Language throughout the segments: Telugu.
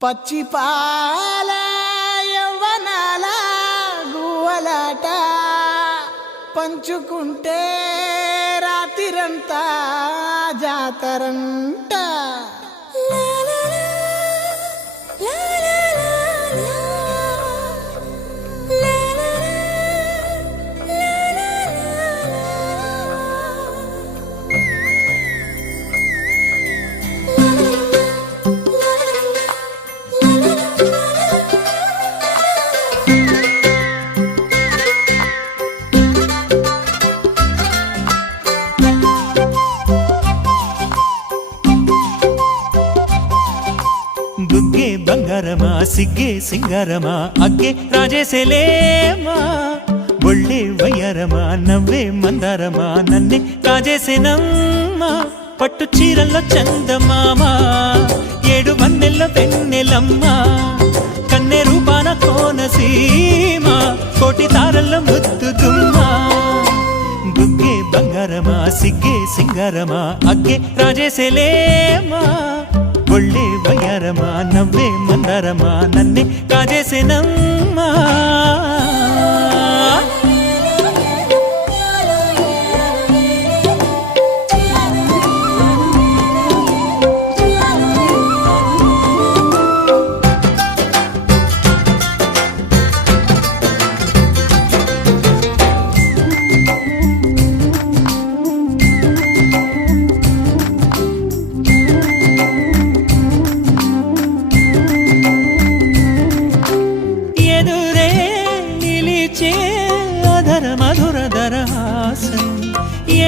పచ్చి పాల యవ్వనాల గువ్వలాట పంచుకుంటే రాత్రిరంతా జాతరంట. బుగ్గే బంగారమా సిగ్గే సింగారమా అగ్గే రాజేసేలేమా, ఒళ్ళే వయ్యారమా నవ్వే మందారమా నన్నే కాజేసేనమ్మా. పట్టు చీరల్లో చందమామా ఏడు వన్నెల్లో వెన్నెలమ్మా, కన్నె రూపాన కోనసీమా కోటి తారల్లో ముద్దుగుమ్మా. బుగ్గే బంగారమా సిగ్గే సింగారమా అగ్గే రాజేసేలేమా, ఒళ్ళే వయ్యారమా నవ్వే మందారమా నన్నే కాజేసేనమ్మా.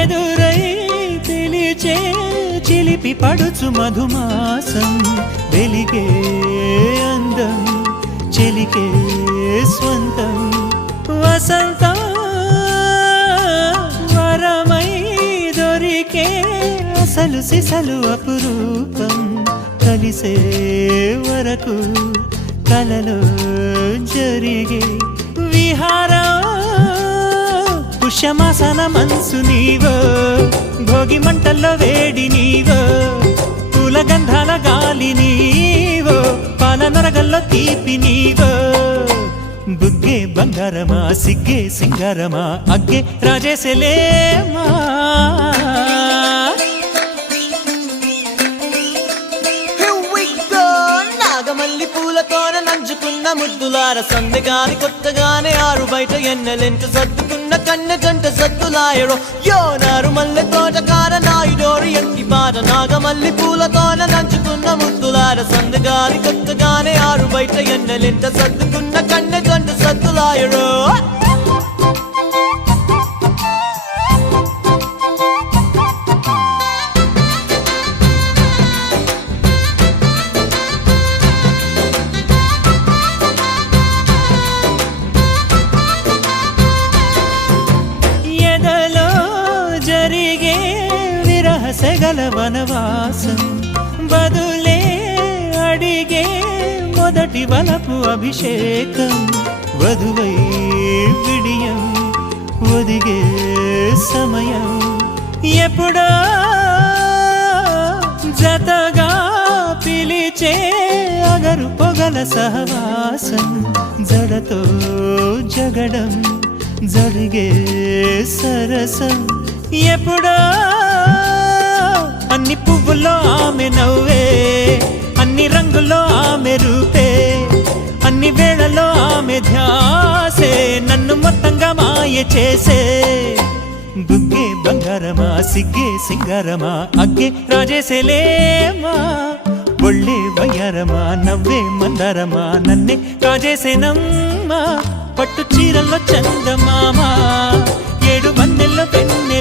ఎదురై పిలిచే చిలిపి పడుచు మధుమాసం, వెలిగే అందం చెలికే స్వంతం, వసంతం వరమై దొరికే అసలు సిసలు అపురూపం, కలిసే వరకు కలలో జరిగే విహారం. పుష్యమాసన మనసు నీవో, భోగి మంటల్లో వేడి నీవో, పూల గంధాల గాలి నీవో, పాల నొరగల్లో తీపి నీవో. బుగ్గే బంగారమా సిగ్గే సింగారమా అగ్గే రాజేసేలేమా. నాగమల్లి పూలతోన నంచుకున్న ముద్దులార సందెగాని కొత్తగానే ఆరు బయట ఎన్నెలెంట సర్దుకున్న కన్నె జంట సద్దులాయడో యోనారు మల్లె తోటకార నాయుడోరు ఎంటి బాట. నాగమల్లి పూలతోన నంచుకున్న ముద్దులార సందెగాని కొత్తగానే ఆరు బయట ఎన్నెలెంట సర్దుకున్న కన్నె జంట సద్దులాయడో. సెగల వనవాసం బదులే అడిగే మొదటి వలపు అభిషేకం, వధువై విడియం ఒదిగే సమయం ఎప్పుడో జతగా పిలిచే అగరు పొగల సహవాసం, జడతో జగడం జరిగే సరసం ఎప్పుడో. అన్ని పువ్వుల్లో ఆమె నవ్వే, అన్ని రంగుల్లో ఆమె రూపే, అన్ని వేళల్లో ఆమె ధ్యాసే నన్ను మొత్తంగా మాయ చేసే. బుగ్గే బంగారమా సిగ్గే సింగారమా అగ్గే రాజేసేలేమా, ఒళ్ళే వయ్యారమా నవ్వే మందారమా నన్నే కాజేసేనమ్మా. పట్టు చీరల్లో చందమామా ఏడు వన్నెల్లో వెన్నె